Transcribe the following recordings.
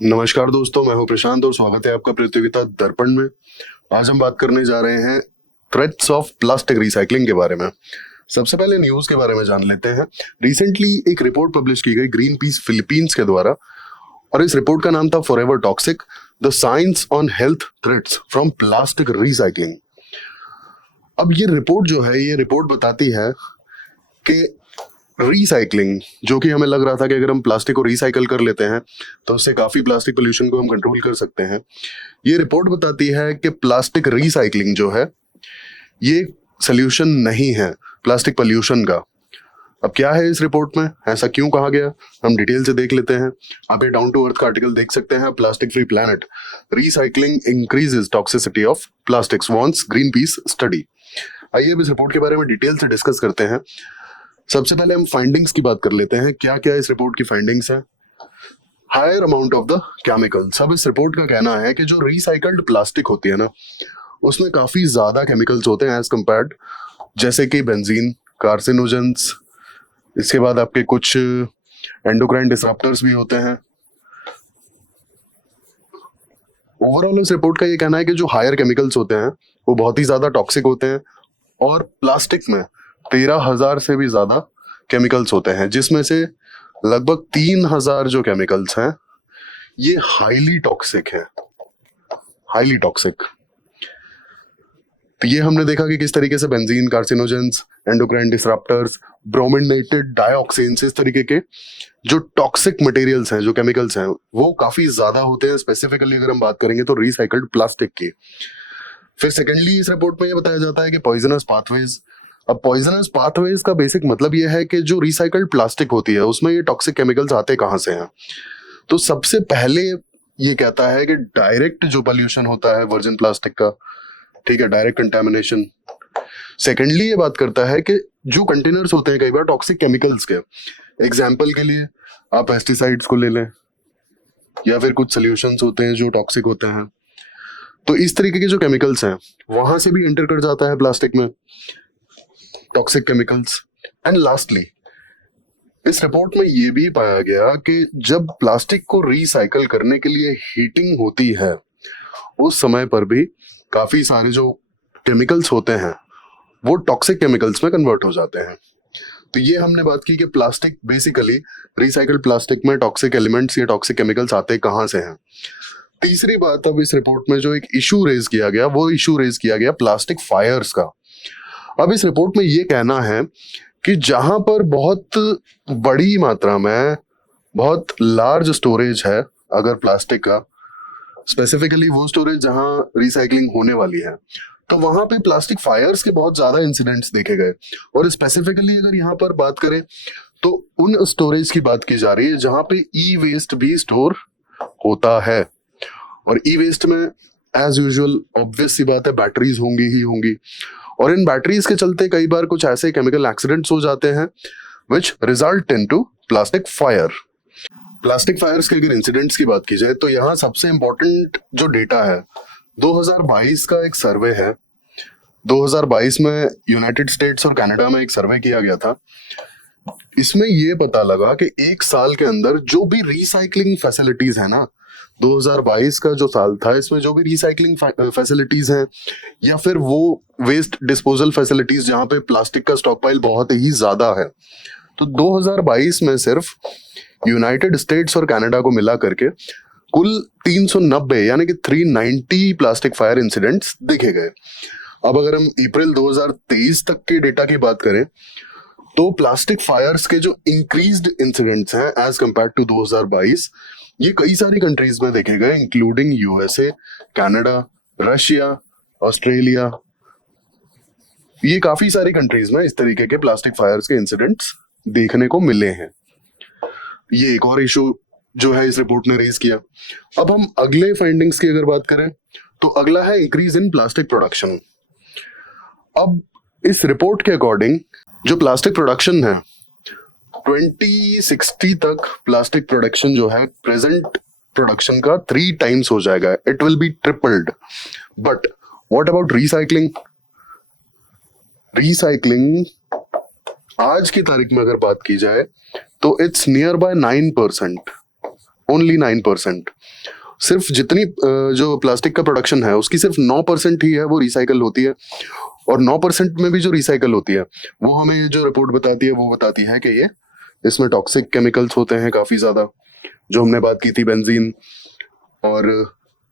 नमस्कार दोस्तों, मैं हूं प्रशांत और स्वागत है आपका प्रतियोगिता दर्पण में। आज हम बात करने जा रहे हैं थ्रेट्स ऑफ प्लास्टिक रिसाइकलिंग के बारे में। सबसे पहले न्यूज के बारे में जान लेते हैं। रिसेंटली एक रिपोर्ट पब्लिश की गई ग्रीन पीस फिलीपींस के द्वारा और इस रिपोर्ट का नाम था forever toxic, the science on health threats from plastic recycling. अब ये रिपोर्ट जो है, ये रिपोर्ट बताती है कि रिसाइकलिंग, जो कि हमें लग रहा था कि अगर हम प्लास्टिक को रिसाइकल कर लेते हैं तो उससे काफी प्लास्टिक पोल्यूशन को हम कंट्रोल कर सकते हैं। ये रिपोर्ट बताती है कि प्लास्टिक रिसाइकलिंग जो है ये सोल्यूशन नहीं है प्लास्टिक पोल्यूशन का। अब क्या है इस रिपोर्ट में, ऐसा क्यों कहा गया, हम डिटेल से देख लेते हैं। आप ये डाउन टू अर्थ का आर्टिकल देख सकते हैं, plastic free planet, recycling increases toxicity of plastics wants green peas study. आइए अब इस रिपोर्ट के बारे में डिटेल से डिस्कस करते हैं। सबसे पहले हम फाइंडिंग्स की बात कर लेते हैं, क्या क्या इस रिपोर्ट की फाइंडिंग्स हैं। Higher amount of the chemicals. अब इस रिपोर्ट का कहना है कि जो रिसाइकल्ड प्लास्टिक होती है ना, उसमें काफी ज्यादा केमिकल्स होते हैं एज कंपेयर्ड, जैसे कि बेंजीन, कार्सिनोजेंस, इसके बाद आपके कुछ एंडोक्राइन डिसरप्टर्स भी होते हैं। ओवरऑल इस रिपोर्ट का ये कहना है कि जो हायर केमिकल्स होते हैं वो बहुत ही ज्यादा टॉक्सिक होते हैं और प्लास्टिक में 13,000 से भी ज्यादा केमिकल्स होते हैं, जिसमें से लगभग 3,000 जो केमिकल्स हैं ये हाईली टॉक्सिक है, हाईली टॉक्सिक। तो ये हमने देखा कि किस तरीके से बेंजीन, कार्सिनोजेंस, एंडोक्राइन डिसरप्टर्स, ब्रोमिनेटेड डाइऑक्सिन्स, इस तरीके के जो टॉक्सिक मटेरियल्स हैं, जो केमिकल्स हैं, वो काफी ज्यादा होते हैं। स्पेसिफिकली अगर हम बात करेंगे तो रिसाइकल्ड प्लास्टिक की। फिर सेकेंडली इस रिपोर्ट में ये बताया जाता है कि पॉइजनस पाथवेज। अब पॉइजनस पाथवेज का बेसिक मतलब ये है कि जो रिसाइकल्ड प्लास्टिक होती है उसमें ये टॉक्सिक केमिकल्स आते कहाँ से हैं। तो सबसे पहले ये कहता है कि डायरेक्ट जो पोल्यूशन होता है वर्जिन प्लास्टिक का, ठीक है, डायरेक्ट कंटेमिनेशन। सेकेंडली ये बात करता है कि जो कंटेनर्स होते हैं कई बार टॉक्सिक केमिकल्स के, एग्जाम्पल के लिए आप पेस्टिसाइड्स को ले लें या फिर कुछ सोल्यूशंस होते हैं जो टॉक्सिक होते हैं, तो इस तरीके के जो केमिकल्स हैं वहां से भी एंटर कर जाता है प्लास्टिक में टॉक्सिक केमिकल्स। एंड लास्टली इस रिपोर्ट में ये भी पाया गया कि जब प्लास्टिक को रिसाइकल करने के लिए हीटिंग होती है उस समय पर भी काफी सारे जो केमिकल्स होते हैं वो टॉक्सिक केमिकल्स में कन्वर्ट हो जाते हैं। तो ये हमने बात की कि प्लास्टिक बेसिकली, रिसाइकल्ड प्लास्टिक में टॉक्सिक एलिमेंट्स या टॉक्सिक केमिकल्स आते कहाँ से हैं। तीसरी बात, अब इस रिपोर्ट में जो एक इशू रेज किया गया वो इशू रेज किया गया प्लास्टिक फायर्स का। अब इस रिपोर्ट में ये कहना है कि जहां पर बहुत बड़ी मात्रा में, बहुत लार्ज स्टोरेज है अगर प्लास्टिक का, स्पेसिफिकली वो स्टोरेज जहां रिसाइकलिंग होने वाली है, तो वहां पे प्लास्टिक फायर्स के बहुत ज्यादा इंसिडेंट्स देखे गए। और स्पेसिफिकली अगर यहाँ पर बात करें तो उन स्टोरेज की बात की जा रही है जहां पे ई वेस्ट भी स्टोर होता है। और ई वेस्ट में एज यूजुअल ऑब्वियस सी बात है बैटरीज होंगी ही होंगी, और इन बैटरीज के चलते कई बार कुछ ऐसे केमिकल एक्सीडेंट्स हो जाते हैं which result into plastic fire. Plastic fires के अगर इंसिडेंट्स की बात की जाए तो यहाँ सबसे इंपॉर्टेंट जो डेटा है 2022 का एक सर्वे है। 2022 में यूनाइटेड स्टेट्स और कनाडा में एक सर्वे किया गया था। इसमें ये पता लगा कि एक साल के अंदर जो भी रिसाइकलिंग फैसिलिटीज है ना, 2022 का जो साल था, इसमें जो भी रिसाइकलिंग फैसिलिटीज हैं या फिर वो वेस्ट डिस्पोजल फैसिलिटीज जहां पे प्लास्टिक का स्टॉक पाइल बहुत ही ज्यादा है, तो 2022 में सिर्फ यूनाइटेड स्टेट्स और कनाडा को मिला करके कुल 390 यानी कि 390 प्लास्टिक फायर इंसिडेंट्स देखे गए। अब अगर हम अप्रैल 2023 तक के डेटा की बात करें तो प्लास्टिक फायर्स के जो इंक्रीज्ड इंसिडेंट्स हैं एज कंपेयर टू 2022, ये कई सारी कंट्रीज में देखे गए, including USA, Canada, Russia, Australia. ये काफी सारी कंट्रीज में इस तरीके के प्लास्टिक फायर्स के इंसिडेंट्स देखने को मिले हैं। ये एक और इशू जो है इस रिपोर्ट ने रेज किया। अब हम अगले फाइंडिंग्स की अगर बात करें तो अगला है इंक्रीज इन प्लास्टिक प्रोडक्शन। अब इस रिपोर्ट के अकॉर्डिंग जो प्लास्टिक प्रोडक्शन है 2060 तक प्लास्टिक प्रोडक्शन जो है प्रेजेंट प्रोडक्शन का 3 टाइम्स हो जाएगा, it will be tripled. But what about recycling? Recycling आज की तारीख में अगर बात की जाए तो इट्स नियर बाय 9%, ओनली 9%। सिर्फ जितनी जो प्लास्टिक का प्रोडक्शन है उसकी सिर्फ 9% ही है वो रिसाइकल होती है, और 9% में भी जो रिसाइकल होती है वो हमें जो रिपोर्ट बताती है वो बताती है कि ये इसमें टॉक्सिक केमिकल्स होते हैं काफी ज्यादा, जो हमने बात की थी बेंजीन और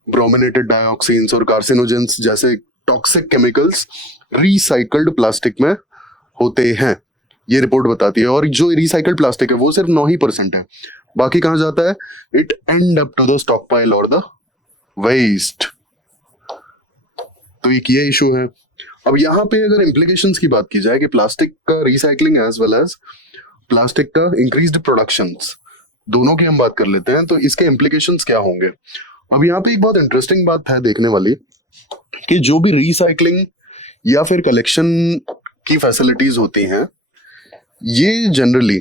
ब्रोमिनेटेड डाइऑक्सीन्स और कार्सिनोजेंस जैसे टॉक्सिक केमिकल्स रिसाइकल्ड प्लास्टिक में होते हैं, ये रिपोर्ट बताती है। और जो रिसाइकल्ड प्लास्टिक है वो सिर्फ 9% है, बाकी कहाँ जाता है? It end up to the stockpile और द वेस्ट। तो एक ये इशू है। अब यहाँ पे अगर इम्प्लीकेशंस की बात की जाए कि प्लास्टिक का recycling as well as plastic का इंक्रीज्ड प्रोडक्शंस, दोनों की हम बात कर लेते हैं, तो इसके इम्प्लीकेशंस क्या होंगे। अब यहाँ पे एक बहुत इंटरेस्टिंग बात है देखने वाली कि जो भी रिसाइकलिंग या फिर कलेक्शन की फैसिलिटीज होती हैं ये जनरली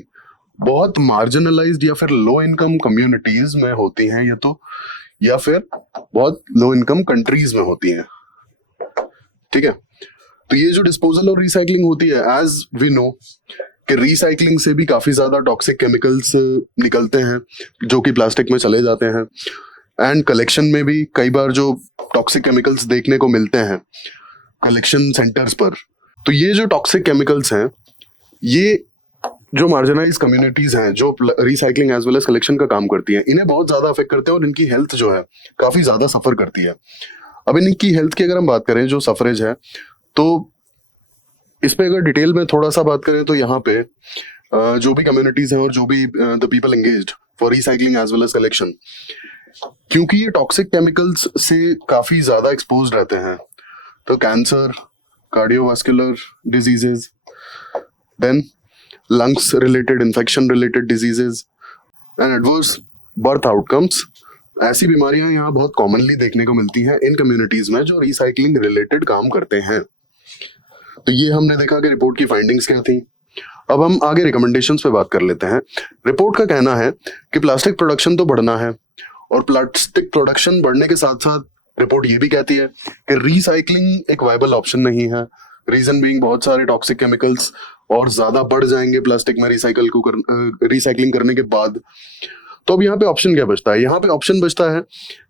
बहुत मार्जिनलाइज्ड या फिर लो इनकम कम्युनिटीज में होती हैं, या फिर बहुत लो इनकम कंट्रीज में होती हैं। ठीक है, तो ये जो डिस्पोजल और रिसाइकलिंग होती है, एज वी नो कि रिसाइकलिंग से भी काफी ज्यादा टॉक्सिक केमिकल्स निकलते हैं जो कि प्लास्टिक में चले जाते हैं, एंड कलेक्शन में भी कई बार जो टॉक्सिक केमिकल्स देखने को मिलते हैं कलेक्शन सेंटर्स पर। तो ये जो टॉक्सिक केमिकल्स हैं ये जो मार्जिनाइज कम्युनिटीज हैं जो recycling as well as collection का काम करती हैं, इन्हें बहुत ज्यादा अफेक्ट करते हैं और इनकी हेल्थ जो है काफी ज्यादा सफर करती है। अब इनकी हेल्थ की अगर हम बात करें, जो सफरेज है, तो इस पे अगर डिटेल में थोड़ा सा बात करें तो यहाँ पे जो भी कम्युनिटीज हैं और जो भी the people engaged for recycling as well as collection, क्योंकि ये टॉक्सिक केमिकल्स से काफी ज्यादा एक्सपोज्ड रहते हैं, तो cancer, cardiovascular diseases, then lungs related, infection related diseases and adverse birth outcomes, ऐसी बीमारियां यहाँ बहुत कॉमनली देखने को मिलती हैं इन कम्युनिटीज में जो रिसाइकलिंग रिलेटेड काम करते हैं। तो ये हमने देखा कि रिपोर्ट की फाइंडिंग्स क्या थी। अब हम आगे रिकमेंडेशंस पे बात कर लेते हैं। रिपोर्ट का कहना है कि प्लास्टिक प्रोडक्शन तो बढ़ना है, और प्लास्टिक प्रोडक्शन बढ़ने के साथ साथ रिपोर्ट ये भी कहती है कि रिसाइकलिंग एक वायबल ऑप्शन नहीं है। रीजन बीइंग बहुत सारे टॉक्सिक केमिकल्स और ज्यादा बढ़ जाएंगे प्लास्टिक में रिसाइकलिंग करने के बाद। तो अब यहाँ पे ऑप्शन क्या बचता है? यहाँ पे ऑप्शन बचता है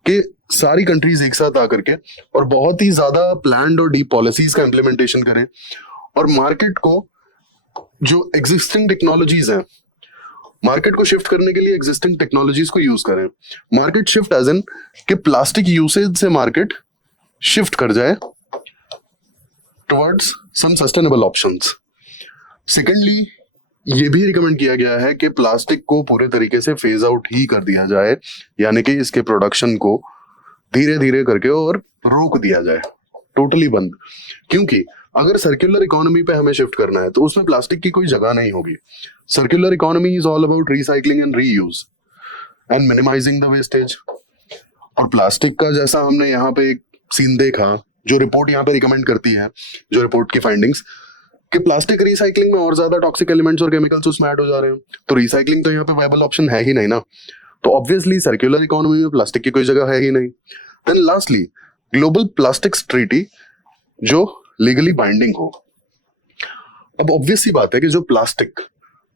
कि सारी कंट्रीज एक साथ आकर के और बहुत ही ज्यादा प्लान्ड और डीप पॉलिसीज का इम्प्लीमेंटेशन करें, और मार्केट को जो एग्जिस्टिंग टेक्नोलॉजीज हैं, मार्केट को शिफ्ट करने के लिए एग्जिस्टिंग टेक्नोलॉजीज को यूज करें। मार्केट शिफ्ट एज इन कि प्लास्टिक यूसेज से मार्केट शिफ्ट कर जाए towards some sustainable options. Secondly, ये भी रिकमेंड किया गया है कि प्लास्टिक को पूरे तरीके से फेज आउट ही कर दिया जाए, यानी कि इसके प्रोडक्शन को धीरे धीरे करके और रोक दिया जाए, टोटली बंद। क्योंकि अगर सर्कुलर इकोनॉमी पे हमें शिफ्ट करना है तो उसमें प्लास्टिक की कोई जगह नहीं होगी। Circular economy is all about recycling and reuse and minimizing the wastage. और प्लास्टिक का जैसा हमने यहाँ पे एक सीन देखा, जो रिपोर्ट यहाँ पे रिकमेंड करती है, जो रिपोर्ट की फाइंडिंग्स, कि प्लास्टिक रिसाइकलिंग में और ज्यादा टॉक्सिक एलिमेंट्स और केमिकल्स उसमें ऐड हो जा रहे हैं, तो रिसाइकलिंग तो यहाँ पे वायबल ऑप्शन है ही नहीं ना। तो ऑब्वियसली सर्कुलर इकोनॉमी में प्लास्टिक की कोई जगह है ही नहीं। Then lastly, global plastics treaty जो लीगली बाइंडिंग हो। अब ऑब्वियस सी बात है कि जो प्लास्टिक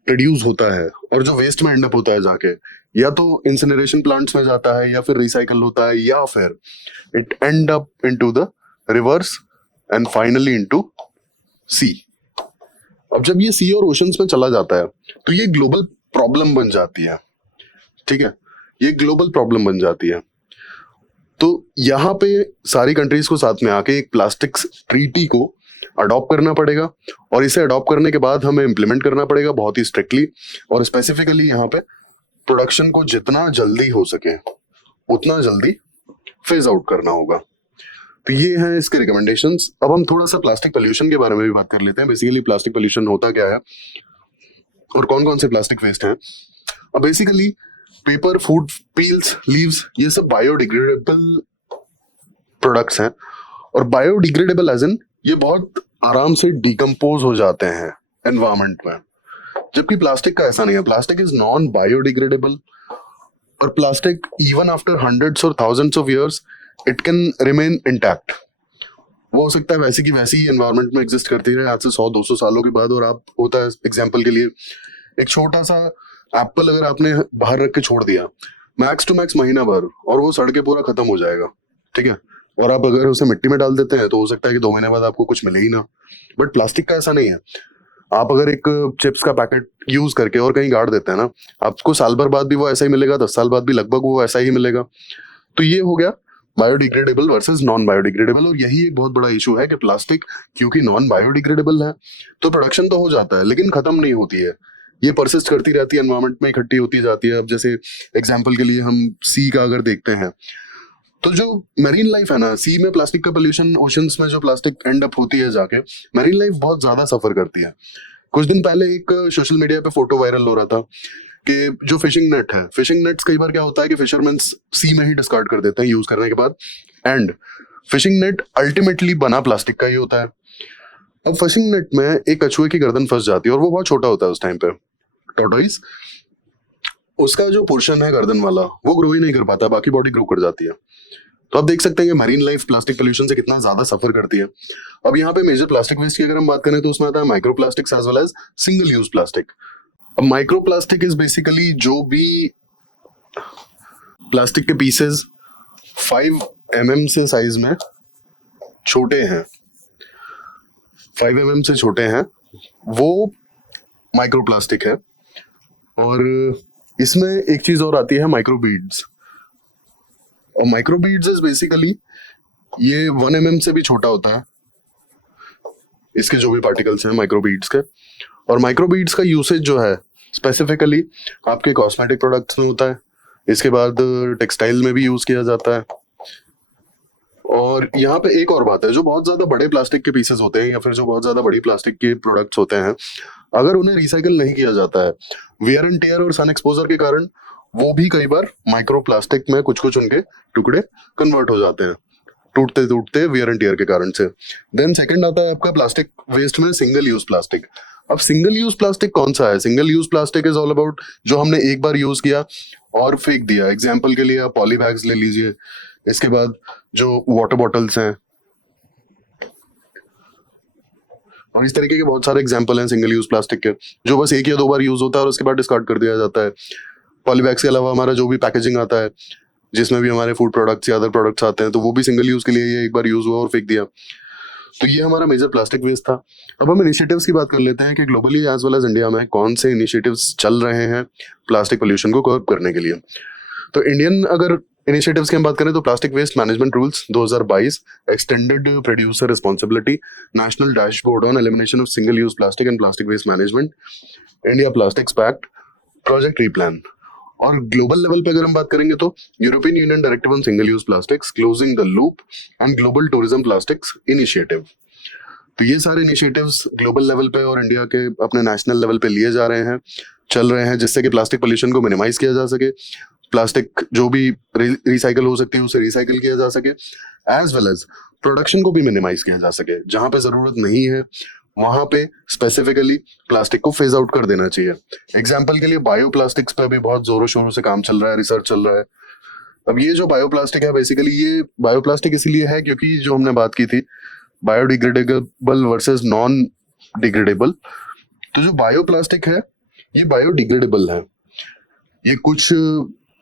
प्रोड्यूस होता है और जो वेस्ट में एंड अप होता है जाके, या तो इंसिनरेशन प्लांट्स में जाता है, या फिर रिसाइकल होता है, या फिर it end up into the rivers and finally into sea. अब जब ये सी और ओशंस में चला जाता है तो ये ग्लोबल प्रॉब्लम बन जाती है। ठीक है, ये ग्लोबल प्रॉब्लम बन जाती है। तो यहाँ पे सारी कंट्रीज को साथ में आके एक प्लास्टिक ट्रीटी को अडॉप्ट करना पड़ेगा, और इसे अडॉप्ट करने के बाद हमें इम्प्लीमेंट करना पड़ेगा बहुत ही स्ट्रिक्टली, और स्पेसिफिकली यहाँ पे प्रोडक्शन को जितना जल्दी हो सके उतना जल्दी फेज आउट करना होगा। तो ये हैं इसके रिकमेंडेशंस। अब हम थोड़ा सा प्लास्टिक पोल्यूशन के बारे में भी बात कर लेते हैं। बेसिकली प्लास्टिक पोल्यूशन होता क्या है और कौन कौन से प्लास्टिक वेस्ट हैं। अब basically paper, food peels, leaves, ये सब बायोडिग्रेडेबल प्रोडक्ट्स हैं, और बायोडिग्रेडेबल एज इन ये बहुत आराम से डिकम्पोज हो जाते हैं एनवायरमेंट में, जबकि प्लास्टिक का ऐसा नहीं है। प्लास्टिक इज नॉन बायोडिग्रेडेबल, और प्लास्टिक इवन आफ्टर हंड्रेड्स और thousands of years it can remain intact. वो हो सकता है वैसी की वैसी एनवायरमेंट में एग्जिस्ट करती रहे आज से 100-200 सालों के बाद। और आप, होता है एग्जांपल के लिए, एक छोटा सा एप्पल अगर आपने बाहर रख के छोड़ दिया, मैक्स टू मैक्स महीना भर, और वो सड़ के पूरा खत्म हो जाएगा, ठीक है। और आप अगर उसे मिट्टी में डाल देते हैं तो हो सकता है कि 2 महीने बाद आपको कुछ मिले ही ना। बट प्लास्टिक का ऐसा नहीं है। आप अगर एक चिप्स का पैकेट यूज करके और कहीं गाड़ देते हैं ना, आपको साल भर बाद भी वो ऐसा ही मिलेगा, 10 साल बाद भी लगभग वो ऐसा ही मिलेगा। तो ये हो गया बायोडिग्रेडेबल वर्सेस नॉन बायोडिग्रेडेबल। और यही एक बहुत बड़ा इशू है कि प्लास्टिक क्योंकि नॉन बायोडिग्रेडेबल है तो प्रोडक्शन तो हो जाता है लेकिन खत्म नहीं होती है, ये परसिस्ट करती रहती है, एनवायरमेंट में इकट्ठी होती जाती है। अब जैसे एग्जांपल के लिए हम सी का अगर देखते हैं तो जो मैरीन लाइफ है ना, सी में प्लास्टिक का पोल्यूशन, ओशंस में जो प्लास्टिक एंड अप होती है जाके, मैरीन लाइफ बहुत ज्यादा सफर करती है। कुछ दिन पहले एक सोशल मीडिया पे फोटो वायरल हो रहा था कि जो फिशिंग नेट है, फिशिंग नेट्स कई बार क्या होता है कि फिशरमैन सी में ही डिस्कार्ड कर देते हैं यूज करने के बाद, एंड फिशिंग नेट अल्टीमेटली बना प्लास्टिक का ही होता है। अब फिशिंग नेट में एक कछुए की गर्दन फंस जाती है और वो बहुत छोटा होता है उस टाइम पे, टॉर्टोइस, उसका जो पोर्शन है गर्दन वाला वो ग्रो ही नहीं कर पाता, बाकी बॉडी ग्रो कर जाती है। तो आप देख सकते हैं कि मरीन लाइफ प्लास्टिक पोल्यूशन से कितना ज्यादा सफर करती है। अब यहाँ पे मेजर प्लास्टिक वेस्ट की अगर हम बात करें तो उसमें आता है micro plastics as well as single use plastic. अब माइक्रो प्लास्टिक इज बेसिकली जो भी प्लास्टिक के पीसेस 5 mm से साइज में छोटे हैं, 5 mm से छोटे हैं, वो माइक्रो प्लास्टिक है। और इसमें एक चीज और आती है, माइक्रो बीड्स। और माइक्रो बीड्स इज बेसिकली ये 1 mm से भी छोटा होता है, इसके जो भी पार्टिकल्स हैं माइक्रो बीड्स के। और माइक्रो बीड्स का यूसेज जो है स्पेसिफिकली आपके कॉस्मेटिक प्रोडक्ट्स में होता है, इसके बाद टेक्सटाइल में भी यूज किया जाता है। और यहाँ पे एक और बात है, जो बहुत ज्यादा बड़े प्लास्टिक के पीसेस होते हैं या फिर जो बहुत ज्यादा बड़ी प्लास्टिक के प्रोडक्ट्स होते हैं, अगर उन्हें रिसाइकल नहीं किया जाता है, वियर एंड टेयर और सन एक्सपोजर के कारण वो भी कई बार माइक्रो प्लास्टिक में कुछ कुछ उनके टुकड़े कन्वर्ट हो जाते हैं, टूटते टूटते वियर एंड टियर के कारण से। देन सेकंड आता है आपका प्लास्टिक वेस्ट में सिंगल यूज प्लास्टिक। अब सिंगल यूज प्लास्टिक कौन सा है? Single use plastic is all about जो हमने एक बार यूज किया और फेंक दिया। एग्जाम्पल के लिए आप पॉली बैग्स ले लीजिए, इसके बाद जो वाटर बॉटल्स हैं, और इस तरीके के बहुत सारे एग्जाम्पल हैं सिंगल यूज प्लास्टिक के, जो बस 1 या 2 बार यूज होता है और उसके बाद डिस्कार्ड कर दिया जाता है। पॉली बैग्स के अलावा हमारा जो भी पैकेजिंग आता है, जिसमें भी हमारे फूड प्रोडक्ट्स या अदर प्रोडक्ट्स आते हैं, तो वो भी सिंगल यूज के लिए ये एक बार यूज हुआ और फेंक दिया। तो ये हमारा मेजर प्लास्टिक वेस्ट था। अब हम इनिशिएटिव्स की बात कर लेते हैं कि globally as well as India में कौन से इनिशिएटिव्स चल रहे हैं प्लास्टिक पोल्यूशन को कर्ब करने के लिए। तो इंडियन अगर इनिशिएटिव्स की हम बात करें तो plastic waste management rules 2022, extended producer responsibility, national dashboard on elimination of single use plastic and plastic waste management, India plastics pact, project replan. और ग्लोबल लेवल पे अगर हम बात करेंगे तो European Union directive on single use plastics, closing the loop and global tourism plastics initiative. तो ये सारे इनिशिएटिव्स ग्लोबल लेवल पे और इंडिया के अपने नेशनल लेवल पे लिए जा रहे हैं, चल रहे हैं, जिससे कि प्लास्टिक पोल्यूशन को मिनिमाइज किया जा सके, प्लास्टिक जो भी रिसाइकल हो सकती है उसे रिसाइकल किया जा सके, एज वेल एज प्रोडक्शन को भी मिनिमाइज किया जा सके। जहां पे जरूरत नहीं है वहां पे स्पेसिफिकली प्लास्टिक को फेज आउट कर देना चाहिए। एग्जाम्पल के लिए बायो प्लास्टिक्स पे भी बहुत जोरों शोरों से काम चल रहा है, रिसर्च चल रहा है। अब ये जो बायो प्लास्टिक है, बेसिकली ये बायो प्लास्टिक इसीलिए है क्योंकि जो हमने बात की थी बायोडिग्रेडेबल वर्सेस नॉन डिग्रेडेबल, तो जो बायो प्लास्टिक है ये बायोडिग्रेडेबल है। ये कुछ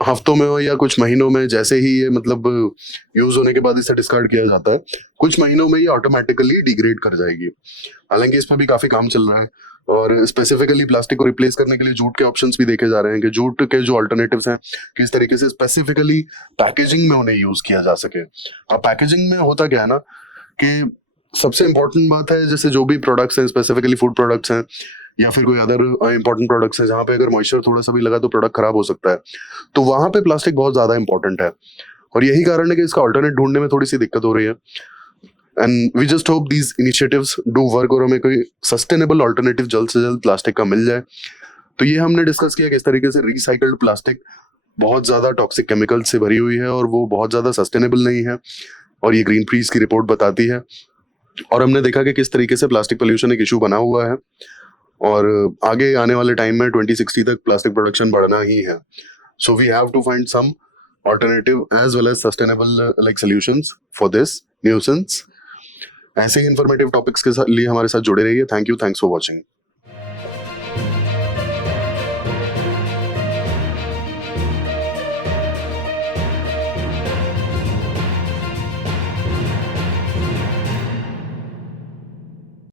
हफ्तों में हो या कुछ महीनों में, जैसे ही ये मतलब यूज होने के बाद इसे डिस्कार्ड किया जाता है, कुछ महीनों में ये ऑटोमेटिकली डिग्रेड कर जाएगी। हालांकि इस पर भी काफी काम चल रहा है और स्पेसिफिकली प्लास्टिक को रिप्लेस करने के लिए जूट के ऑप्शंस भी देखे जा रहे हैं कि जूट के जो अल्टरनेटिव्स हैं किस तरीके से स्पेसिफिकली पैकेजिंग में उन्हें यूज किया जा सके। अब पैकेजिंग में होता क्या है ना कि सबसे इंपॉर्टेंट बात है, जैसे जो भी प्रोडक्ट्स हैं, स्पेसिफिकली फूड प्रोडक्ट्स हैं या फिर कोई अदर इंपॉर्टेंट प्रोडक्ट्स हैं जहाँ पे अगर मॉइस्चर थोड़ा सा भी लगा तो प्रोडक्ट खराब हो सकता है, तो वहां पे प्लास्टिक बहुत ज्यादा इंपॉर्टेंट है। और यही कारण है कि इसका अल्टरनेट ढूंढने में थोड़ी सी दिक्कत हो रही है। And we just hope these initiatives do work और हमें कोई सस्टेनेबल अल्टरनेटिव जल्द से जल्द प्लास्टिक का मिल जाए। तो ये हमने डिस्कस किया किस तरीके से रिसाइकल्ड प्लास्टिक बहुत ज्यादा टॉक्सिक केमिकल से भरी हुई है और वो बहुत ज्यादा सस्टेनेबल नहीं है, और ये ग्रीन पीस की रिपोर्ट बताती है। और हमने देखा कि किस तरीके से प्लास्टिक पोल्यूशन एक इशू बना हुआ है और आगे आने वाले टाइम में 2060 तक प्लास्टिक प्रोडक्शन बढ़ना ही है। So we have to find some alternative as well as sustainable like solutions for this nuisance. ऐसे ही इंफॉर्मेटिव टॉपिक्स के लिए हमारे साथ जुड़े रहिए। Thank you, thanks for watching.